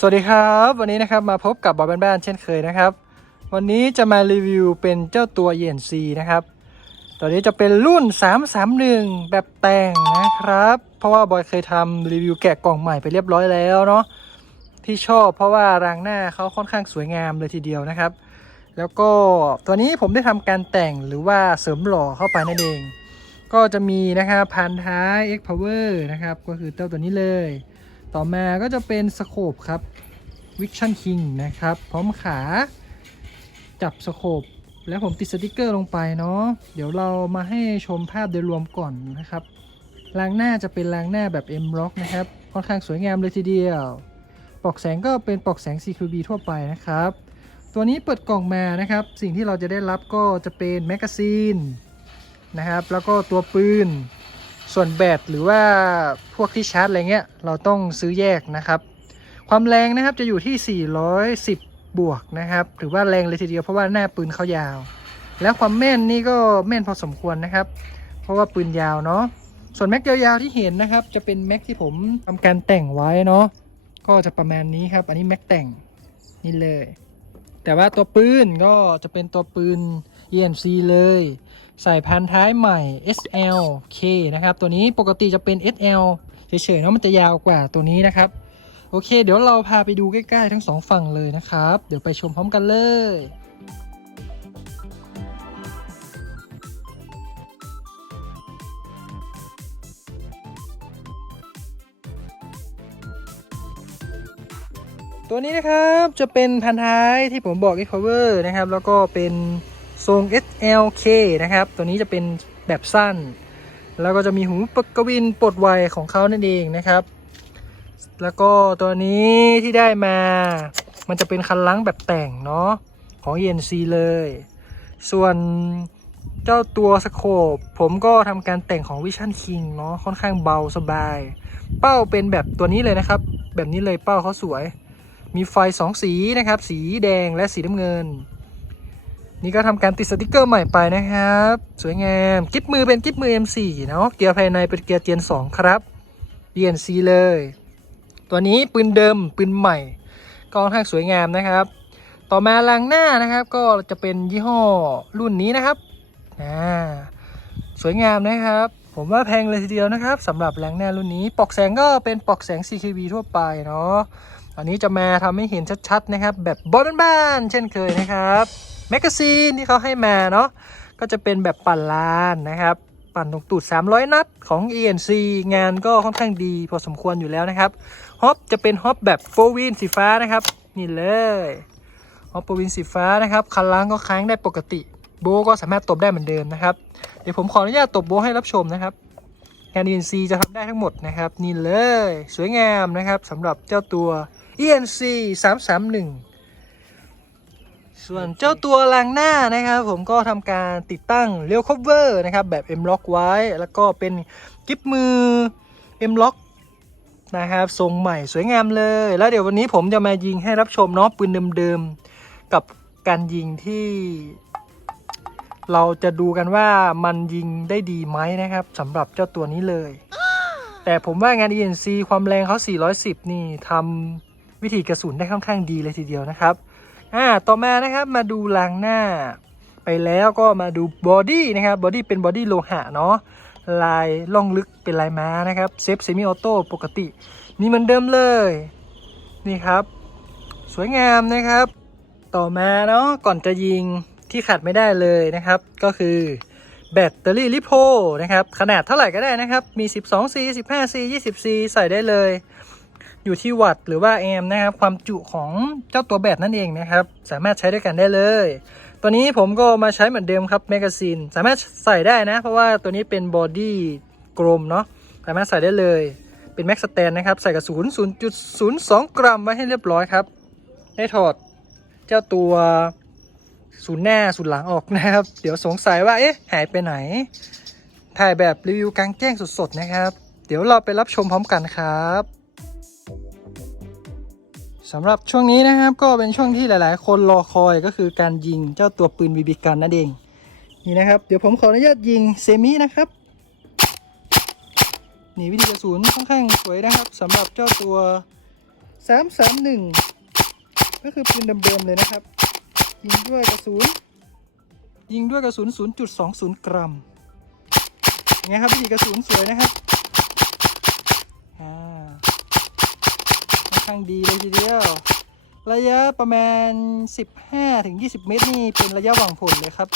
สวัสดีครับ วันนี้นะครับมาพบกับบอยบ้านๆเช่นเคยนะครับ วันนี้จะมารีวิวเป็นเจ้าตัว ENC นะครับตัวนี้จะเป็นรุ่น 331 แบบแต่งนะครับ เพราะว่าบอยเคยทำรีวิวแกะกล่องใหม่ไปเรียบร้อยแล้วเนาะที่ชอบเพราะว่ารางหน้าเขาค่อนข้างสวยงามเลยทีเดียวนะครับ แล้วก็ตัวนี้ผมได้ทำการแต่งหรือว่าเสริมหล่อเข้าไปนั่นเอง ก็จะมีนะครับพันท้าย X Power นะครับก็คือเจ้าตัวนี้เลย ต่อมาก็จะเป็นสโคปครับ Vision King นะครับ พร้อมขาจับสโคปแล้วผมติดสติกเกอร์ลงไปเนาะเดี๋ยวเรามาให้ชมภาพโดยรวมก่อนนะครับรางหน้าจะเป็นรางหน้าแบบ M Rock นะครับ ค่อนข้างสวยงามเลยทีเดียว ปลอกแสงก็เป็นปลอกแสง CQB ทั่วไปนะครับ ตัวนี้เปิดกล่องมานะครับ สิ่งที่เราจะได้รับก็จะเป็นแมกกาซีนนะครับ แล้วก็ตัวปืน ส่วนแบตหรือว่าพวกที่ชาร์จอะไรเงี้ยเราต้องซื้อแยกนะครับ ความแรงนะครับจะอยู่ที่ 410 บวกนะครับถือว่าแรงเลยทีเดียวเพราะว่าหน้าปืนเขายาว แล้วความแม่นนี่ก็แม่นพอสมควรนะครับ เพราะว่าปืนยาวเนาะส่วนแม็กยาวๆที่เห็นนะครับ จะเป็นแม็กที่ผมทำการแต่งไว้เนาะก็จะประมาณนี้ครับ อันนี้แม็กแต่งนี่เลย แต่ว่าตัวปืนก็จะเป็นตัวปืน ENC เลย ใส่พันท้ายใหม่ SLK นะครับ ตัวนี้ปกติจะเป็น SL เฉยๆเนาะมันจะยาวกว่าตัวนี้นะครับ โอเค เดี๋ยวเราพาไปดูใกล้ๆ ทั้งสองฝั่งเลยนะครับ เดี๋ยวไปชมพร้อมกันเลยตัวนี้นะครับจะเป็นพันท้ายที่ผมบอก X Power นะครับ แล้วก็เป็น ทรง SLK นะครับ ตัวนี้จะเป็นแบบสั้น แล้วก็จะมีหูปกกวินปลดไวของเขานั่นเองนะครับ แล้วก็ตัวนี้ที่ได้มา มันจะเป็นคันลังแบบแต่งเนาะของ ENC เลย ส่วนเจ้าตัวสโคปผมก็ทำการแต่งของ Vision King เนาะค่อนข้างเบาสบาย เป้าเป็นแบบตัวนี้เลยนะครับ แบบนี้เลยเป้าเขาสวย มีไฟ 2 สีนะครับ สีแดงและสีน้ำเงิน นี่ก็ทำการติดสติกเกอร์ใหม่ไปนะครับ สวยงามกิฟมือเป็นกิฟมือ M4 เนาะเกียร์ภายในเป็นเกียร์เจน2ครับ BNC เลย ตัวนี้ปืนเดิมปืนใหม่ก็ค่อนข้างสวยงามนะครับ ต่อมาลังหน้านะครับ ก็จะเป็นยี่ห้อรุ่นนี้นะครับอ่าสวยงามนะครับ ผมว่าแพงเลยทีเดียวนะครับสำหรับแรงหน้ารุ่นนี้ ปลอกแสงก็เป็นปลอกแสง CQB ทั่วไปเนาะอันนี้จะมาทำให้เห็นชัดๆนะครับ แบบบอลบ้านๆเช่นเคยนะครับ แมกกาซีนที่เขาให้มาเนาะก็จะเป็นแบบปั่นลานนะครับ ปั่นตรงตูด 300 นัดของ ENC งานก็ค่อนข้างดีพอสมควรอยู่แล้วนะครับฮอปจะเป็นฮอปแบบโฟวินสีฟ้านะครับ นี่เลยฮอปโฟวินสีฟ้านะครับคันล้างก็ค้างได้ปกติ โบก็สามารถตบได้เหมือนเดิมนะครับ เดี๋ยวผมขออนุญาตตบโบให้รับชมนะครับงาน ENC จะทำได้ทั้งหมดนะครับ นี่เลยสวยงามนะครับสำหรับเจ้าตัว ENC 331 ส่วนเจ้าตัวรางหน้านะครับ ผมก็ทำการติดตั้งเรียวค o เวอร์นะครับ แบบ M Lock ไว้ แล้วก็เป็นกิฟมือ M Lock นะครับทรงใหม่สวยงามเลย แล้วเดี๋ยววันนี้ผมจะมายิงให้รับชมเนาะปืนเดิมๆ กับการยิงที่ เราจะดูกันว่ามันยิงได้ดีไหมนะครับสำหรับเจ้าตัวนี้เลย แต่ผมว่างาน ENC ความแรงเขา 410 นี่ทำวิธีกระสุนได้ค่อนข้างดีเลยทีเดียวนะครับ อ่าต่อมานะครับมาดูรางหน้า ไปแล้วก็มาดูบอดี้นะครับบอดี้เป็นบอดี้โลหะเนาะลายล่องลึกเป็นลายม้านะครับเซฟเซมิออโต้ปกติมีเหมือนเดิมเลยนี่ครับ สวยงามนะครับ ต่อมาเนาะก่อนจะยิงที่ขาดไม่ได้เลยนะครับ ก็คือแบตเตอรี่ลิโพนะครับขนาดเท่าไหร่ก็ได้นะครับ มี 12C 15C 20C ใส่ได้เลย อยู่ที่วัตต์หรือว่าแอมนะครับ ความจุของเจ้าตัวแบตนั่นเองนะครับ สามารถใช้ด้วยกันได้เลย ตัวนี้ผมก็มาใช้เหมือนเดิมครับแมกกาซีนสามารถใส่ได้นะ เพราะว่าตัวนี้เป็นบอดี้กลมเนาะสามารถใส่ได้เลยเป็นแม็กสแตนนะครับ ใส่กระสุน0.02 กรัมไว้ให้เรียบร้อยครับ ได้ถอดเจ้าตัวศูนย์หน้าศูนย์หลังออกนะครับ เดี๋ยวสงสัยว่าเอ๊ะหายไปไหน ถ่ายแบบรีวิวกลางแจ้งสดๆนะครับ เดี๋ยวเราไปรับชมพร้อมกันครับ สำหรับช่วงนี้นะครับก็เป็นช่วงที่หลาย ๆ คนรอคอยก็คือการยิงเจ้าตัวปืนบีบีกันนั่นเอง นี่นะครับเดี๋ยวผมขออนุญาตยิงเซมินะครับนี่วิธีกระสุนค่อนข้างสวยนะครับสำหรับเจ้าตัวสามสามหนึ่งก็คือปืนเดิมๆเลยนะครับ ยิงด้วยกระสุนยิงด้วยกระสุน 0.20 กรัมอย่างครับวิธีกระสุนสวยนะครับ ข้างดีเลยทีเดียว ระยะประมาณ 15-20 เมตรนี่เป็นระยะหว่างผลเลยครับ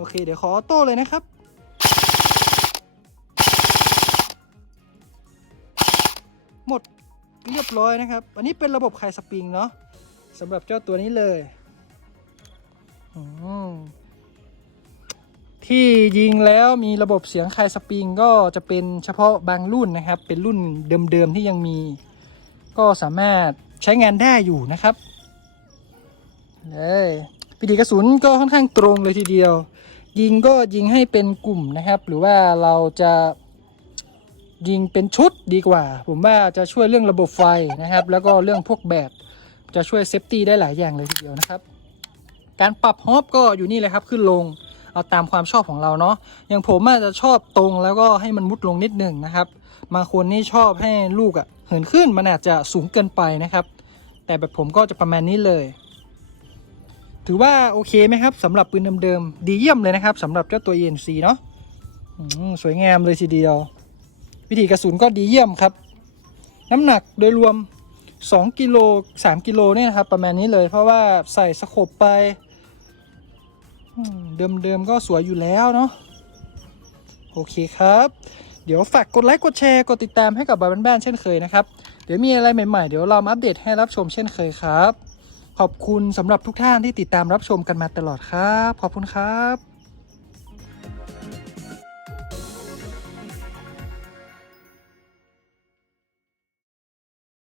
โอเค เดี๋ยวขอออโต้เลยนะครับ หมดเรียบร้อยนะครับ อันนี้เป็นระบบคลายสปริงเนาะสำหรับเจ้าตัวนี้เลยที่ยิงแล้วมีระบบเสียงคลายสปริงก็จะเป็นเฉพาะบางรุ่นนะครับ เป็นรุ่นเดิมๆที่ยังมี ก็สามารถใช้งานได้อยู่นะครับเลยวิธีกระสุนก็ค่อนข้างตรงเลยทีเดียว ยิงก็ยิงให้เป็นกลุ่มนะครับ หรือว่าเราจะยิงเป็นชุดดีกว่า ผมว่าจะช่วยเรื่องระบบไฟนะครับ แล้วก็เรื่องพวกแบตจะช่วยเซฟตี้ได้หลายอย่างเลยทีเดียวนะครับ การปรับฮอปก็อยู่นี่เลยครับขึ้นลงเอาตามความชอบของเราเนาะอย่างผมอาจจะชอบตรงแล้วก็ให้มันมุดลงนิดหนึ่งนะครับบางคนนี่ชอบให้ลูกอะ่ะเหินขึ้นมันอาจจะสูงเกินไปนะครับ แต่แบบผมก็จะประมาณนี้เลย ถือว่าโอเคไหมครับสำหรับปืนเดิมๆดีเยี่ยมเลยนะครับสำหรับเจ้าตัว ENC เนาะสวยงามเลยทีเดียว วิธีกระสุนก็ดีเยี่ยมครับ น้ำหนักโดยรวม 2กิโล3กิโลเนี่ยนะครับประมาณนี้เลย เพราะว่าใส่สโคปไปเดิมๆก็สวยอยู่แล้วเนาะโอเคครับ เดี๋ยวฝากกดไลค์กดแชร์กดติดตามให้กับบอยบ้านๆเช่นเคยนะครับ เดี๋ยวมีอะไรใหม่ๆ เดี๋ยวเรามาอัปเดตให้รับชมเช่นเคยครับ ขอบคุณสำหรับทุกท่านที่ติดตามรับชมกันมาตลอดครับ ขอบคุณครับ